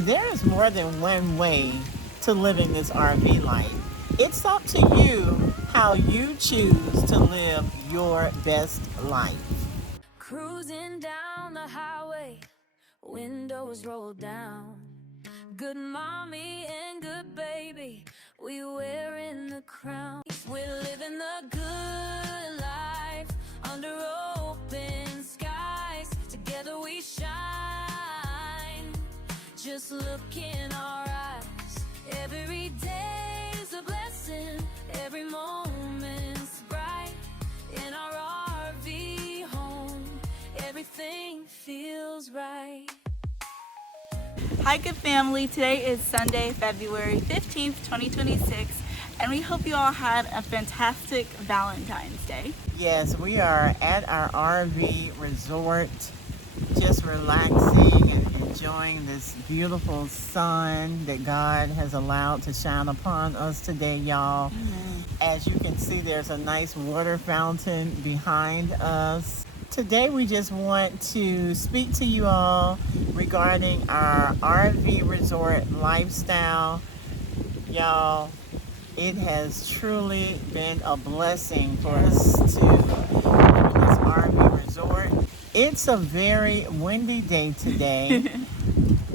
There is more than one way to living this RV life. It's up to you how you choose to live your best life. Cruising down the highway, windows rolled down. Good mommy and good baby, we wearing the crown. We're living the good life under open skies. Together we shine. Just look in our eyes. Every day's a blessing. Every moment's bright. In our RV home, everything feels right. Hi, good family. Today is Sunday, February 15th, 2026, and we hope you all had a fantastic Valentine's Day. Yes, we are at our RV resort, just relaxing and enjoying this beautiful sun that God has allowed to shine upon us today, y'all. Amen. As you can see, there's a nice water fountain behind us. Today we just want to speak to you all regarding our RV resort lifestyle. Y'all, it has truly been a blessing for us to live in this RV resort. It's a very windy day today,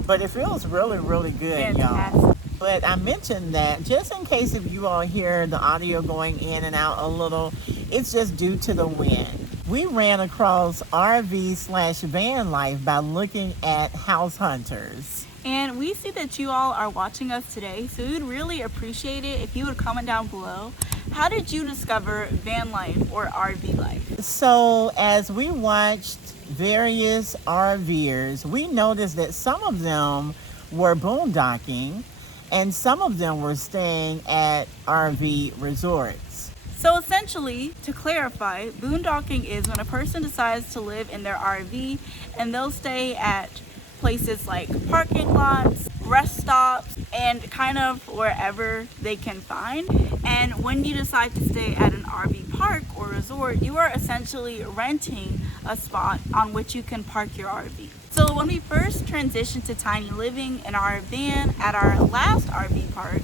but it feels really, really good, Fantastic. y'all. But I mentioned that just in case if you all hear the audio going in and out a little, it's just due to the wind. We ran across RV/van life by looking at House Hunters. And we see that you all are watching us today, so we would really appreciate it if you would comment down below. How did you discover van life or RV life? So as we watched various RVers, we noticed that some of them were boondocking and some of them were staying at RV resorts. So essentially, to clarify, boondocking is when a person decides to live in their RV and they'll stay at places like parking lots, rest stops, and kind of wherever they can find. And when you decide to stay at an RV park or resort, you are essentially renting a spot on which you can park your RV. So when we first transitioned to tiny living in our van at our last RV park,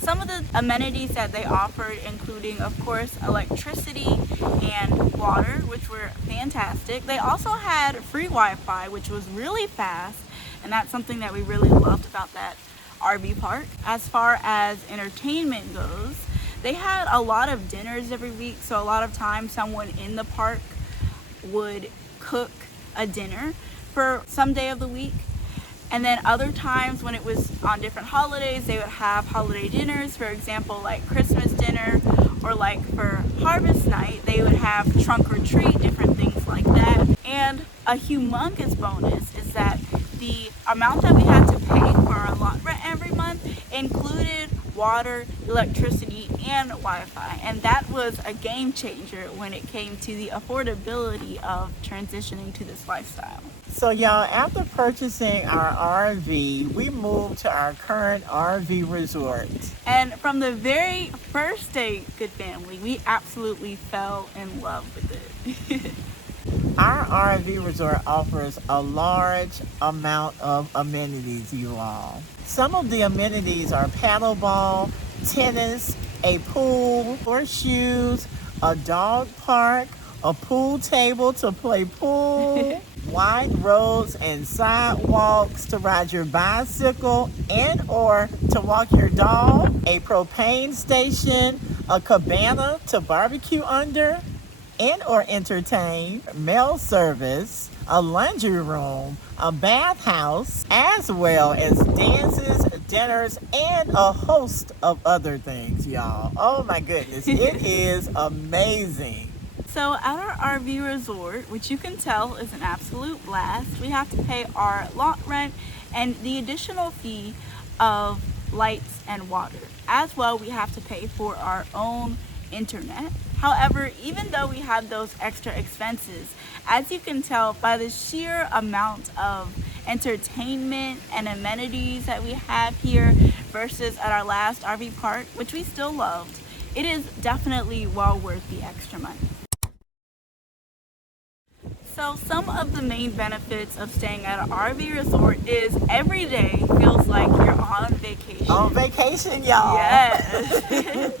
some of the amenities that they offered, including, of course, electricity and water, which were fantastic. They also had free Wi-Fi, which was really fast, and that's something that we really loved about that RV park. As far as entertainment goes, they had a lot of dinners every week, so a lot of times someone in the park would cook a dinner for some day of the week. And then other times when it was on different holidays, they would have holiday dinners, for example, like Christmas dinner, or like for harvest night, they would have trunk or treat, different things like that. And a humongous bonus is that the amount that we had to pay for our lot rent every month included water, electricity, and Wi-Fi. And that was a game changer when it came to the affordability of transitioning to this lifestyle. So y'all, after purchasing our RV, we moved to our current RV resort. And from the very first day, good family, we absolutely fell in love with it. Our RV resort offers a large amount of amenities, you all. Some of the amenities are paddleball, tennis, a pool, horseshoes, a dog park, a pool table to play pool, wide roads and sidewalks to ride your bicycle and or to walk your dog, a propane station, a cabana to barbecue under and or entertain, mail service, a laundry room, a bathhouse, as well as dances, dinners, and a host of other things, y'all. Oh my goodness, it is amazing. So at our RV resort, which you can tell is an absolute blast, we have to pay our lot rent and the additional fee of lights and water. As well, we have to pay for our own internet. However, even though we have those extra expenses, as you can tell by the sheer amount of entertainment and amenities that we have here versus at our last RV park, which we still loved, it is definitely well worth the extra money. So some of the main benefits of staying at an RV resort is every day feels like you're on vacation. On vacation, y'all. Yes.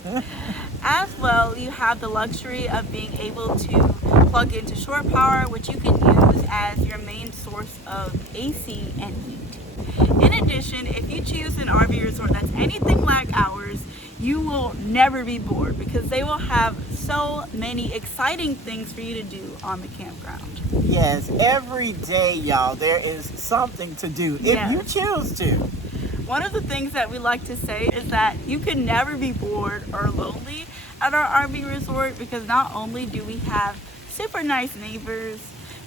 As well, you have the luxury of being able to plug into shore power, which you can use as your main source of AC and heat. In addition, if you choose an RV resort that's anything like ours, you will never be bored because they will have so many exciting things for you to do on the campground. Yes, every day, y'all, there is something to do if Yes. you choose to. One of the things that we like to say is that you can never be bored or lonely at our RV resort because not only do we have super nice neighbors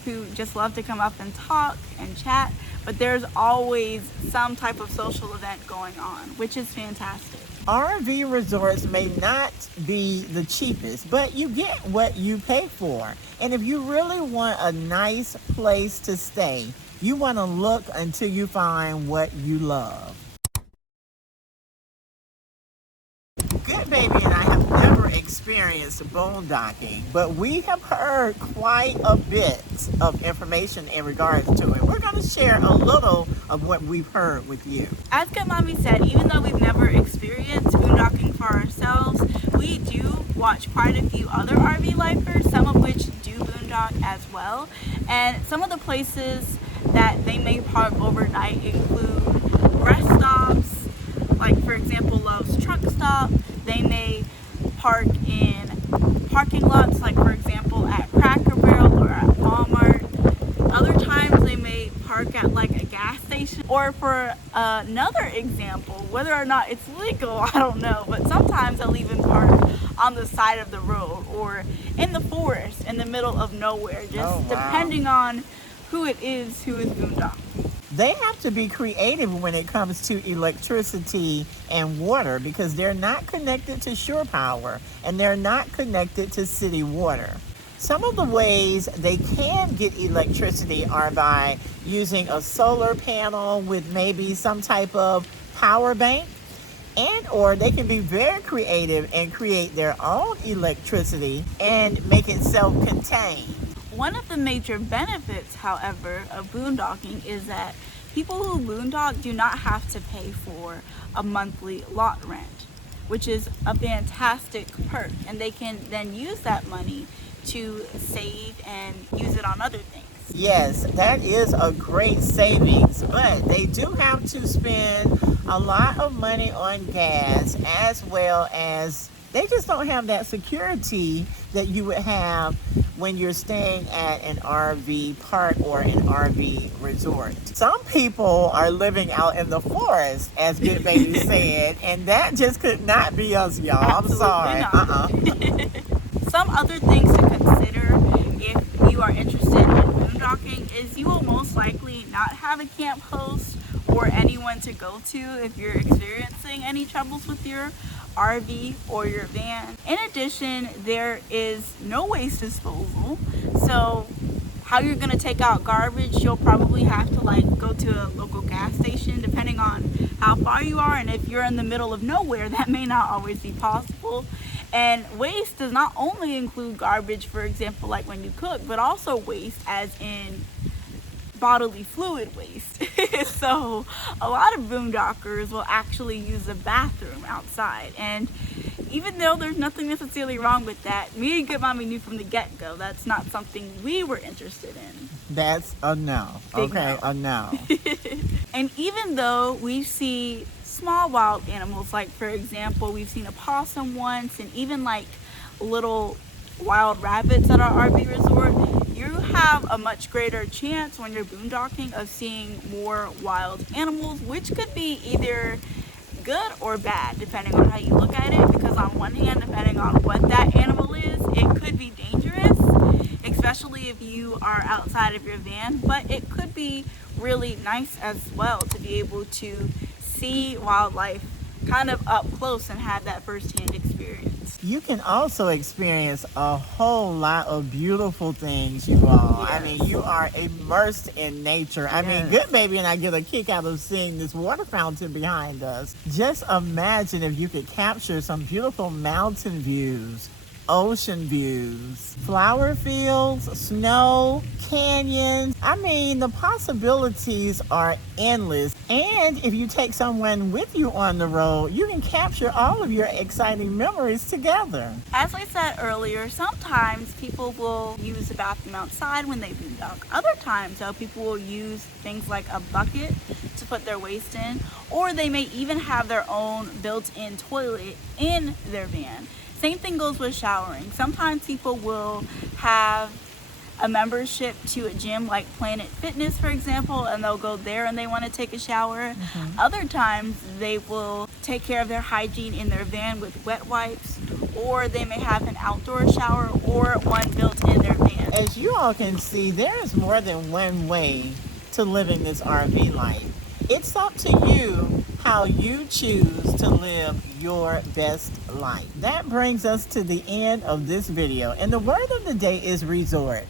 who just love to come up and talk and chat, but there's always some type of social event going on, which is fantastic. RV resorts may not be the cheapest, but you get what you pay for. And if you really want a nice place to stay, you want to look until you find what you love. Goodbaby and I have never experienced boondocking, but we have heard quite a bit of information in regards to it. We're going to share a little of what we've heard with you. As Goodmommy said, even though we've never experienced boondocking for ourselves, we do watch quite a few other RV lifers, some of which do boondock as well. And some of the places that they may park overnight include rest stops, like for example Love's Truck Stop. They may park in parking lots, like for example at Cracker Barrel or at Walmart. Other times they may park at like a gas station. Or for another example, whether or not it's legal, I don't know, but sometimes they'll even park on the side of the road or in the forest in the middle of nowhere, just depending on who it is who is boondocking. They have to be creative when it comes to electricity and water because they're not connected to shore power and they're not connected to city water. Some of the ways they can get electricity are by using a solar panel with maybe some type of power bank, and or they can be very creative and create their own electricity and make it self-contained. One of the major benefits, however, of boondocking is that people who boondock do not have to pay for a monthly lot rent, which is a fantastic perk, and they can then use that money to save and use it on other things. Yes, that is a great savings, but they do have to spend a lot of money on gas, as well as they just don't have that security that you would have when you're staying at an RV park or an RV resort. Some people are living out in the forest, as Goodbaby said, and that just could not be us, y'all. Absolutely I'm sorry. Some other things to consider if you are interested in boondocking is you will most likely not have a camp host or anyone to go to if you're experiencing any troubles with your RV or your van. In addition, there is no waste disposal, so how you're going to take out garbage, you'll probably have to like go to a local gas station depending on how far you are, and if you're in the middle of nowhere, that may not always be possible. And waste does not only include garbage, for example, like when you cook, but also waste as in bodily fluid waste. So a lot of boondockers will actually use a bathroom outside, and even though there's nothing necessarily wrong with that, me and Goodmommy knew from the get-go that's not something we were interested in. That's a no. Big Okay, no. a no. And even though we see small wild animals, like for example we've seen a possum once, and even like little wild rabbits at our RV resort, you have a much greater chance when you're boondocking of seeing more wild animals, which could be either good or bad depending on how you look at it, because on one hand, depending on what that animal is, it could be dangerous, especially if you are outside of your van, but it could be really nice as well to be able to see wildlife kind of up close and have that first-hand experience. You can also experience a whole lot of beautiful things, you all. Yes. I mean, you are immersed in nature. I mean, Yes. Goodbaby and I get a kick out of seeing this water fountain behind us. Just imagine if you could capture some beautiful mountain views ocean views, flower fields, snow, canyons. I mean, the possibilities are endless. And if you take someone with you on the road, you can capture all of your exciting memories together. As we said earlier, sometimes people will use the bathroom outside when they boondock. Other times, though, people will use things like a bucket to put their waste in, or they may even have their own built-in toilet in their van. Same thing goes with showering. Sometimes people will have a membership to a gym like Planet Fitness, for example, and they'll go there and they want to take a shower. Other times they will take care of their hygiene in their van with wet wipes, or they may have an outdoor shower or one built in their van. As you all can see, there is more than one way to living this RV life. It's up to you how you choose to live your best life. That brings us to the end of this video, and the word of the day is resort.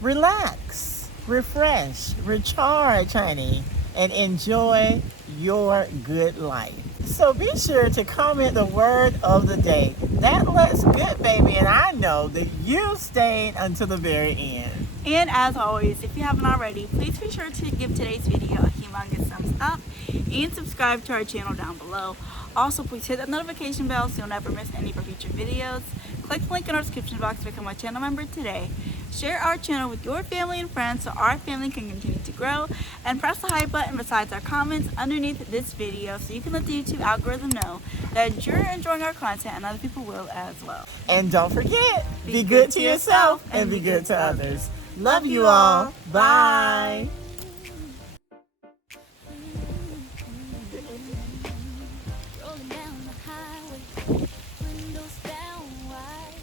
Relax, refresh, recharge, honey, and enjoy your good life. So be sure to comment the word of the day. That lets Goodbaby and I know that you stayed until the very end. And as always, if you haven't already, please be sure to give today's video a humongous thumbs up and subscribe to our channel down below. Also, please hit that notification bell so you'll never miss any of our future videos. Click the link in our description box to become a channel member today. Share our channel with your family and friends so our family can continue to grow. And press the hype button besides our comments underneath this video so you can let the YouTube algorithm know that you're enjoying our content and other people will as well. And don't forget, be good to yourself and be good to others. Love you all. Bye. Rolling down the highway, windows down wide,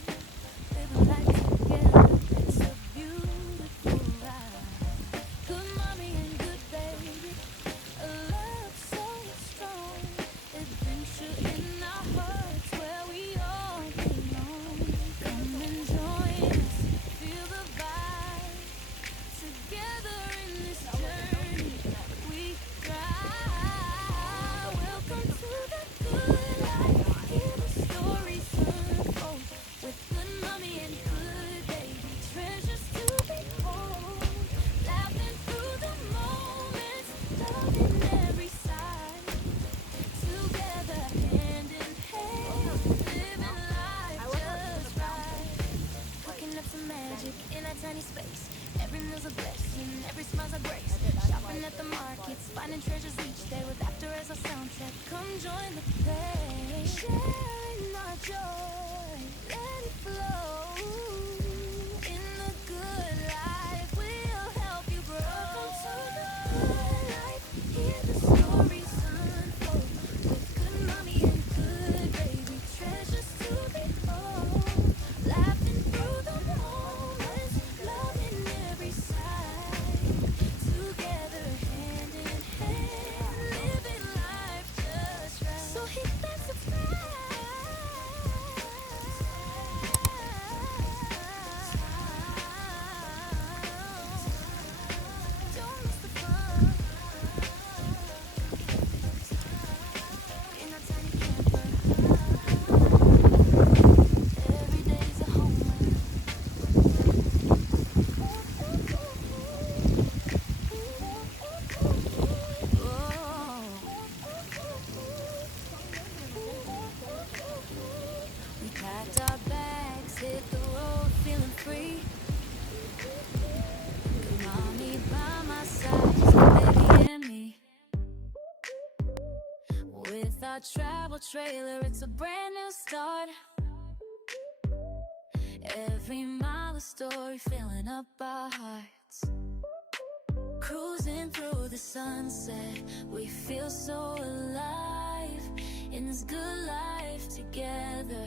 living life together. It's a beautiful ride. Good mommy and good baby, a love so strong, adventure in our hearts where we all belong. Come and join us, feel the vibe. Together in this journey, we cry. Welcome to the good life. Hear the stories unfold with good mommy and good baby. Treasures to behold. Laughing through the moments, loving every side. Together, hand in hand, living life just right. Cooking up some magic in a tiny space. Every meal's a blessing, every smile's a grace. Shopping at the markets, finding treasures each day with laughter as a soundtrack. Come join the play, sharing our joy, let it flow. In the good life, we'll help you grow. Welcome to the good life, hear the stories unfold with good mommy and good baby. Treasures to behold, laughing through the moments, loving every side. Together, hand in hand, living life just right. So hit that subscribe. Don't miss the fun. In a tiny camper, every day's a homeland. We packed our bags, hit the road, feeling free. Good mommy by my side, just the baby and me. With our travel trailer, it's a brand new start. Every mile a story, filling up our hearts. Cruising through the sunset, we feel so alive in this good life together.